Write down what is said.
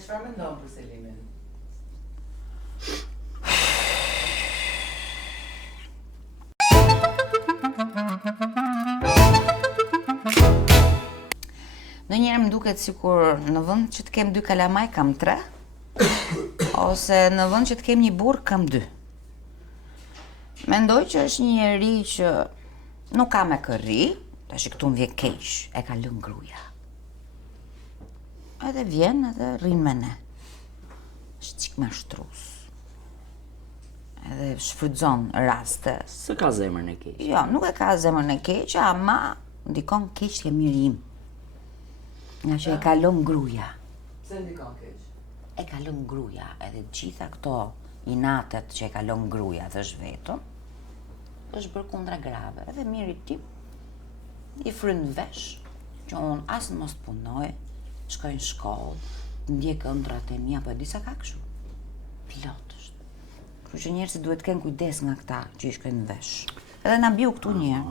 çfarë mendon për Selimin? Ndonjëherë më duket sikur në vend që të kem 2 kalamaj kam 3, ose në vend që të kem një burr kam 2. Mendoj që është një njeri që nuk ka me kërri, tash këtu më vjen keq, e ka lënë gruaja. Edhe vjen edhe rrin me ne. Është çik mashtrues. Edhe shfrytëzon raste. Së ka zemrën e keq. Jo, nuk e ka zemrën e keq, ama ndikon keq ke mirim. Nga që e ka lënë gruaja. Pse ndikon keq? E ka lënë gruaja, edhe gjitha këto inatet që e ka lënë gruaja vesh vetëm, është bërë kundra grave. Edhe miri tim i fryn vesh që unë as mos punoj, shkoj në shkollë, të ndjek ëndrat e mia, po e di sa ka kështu. Plot është. Kështu që njerëzit duhet të kenë kujdes nga këta që i shkojnë vesh. Edhe na mbiu këtu një herë.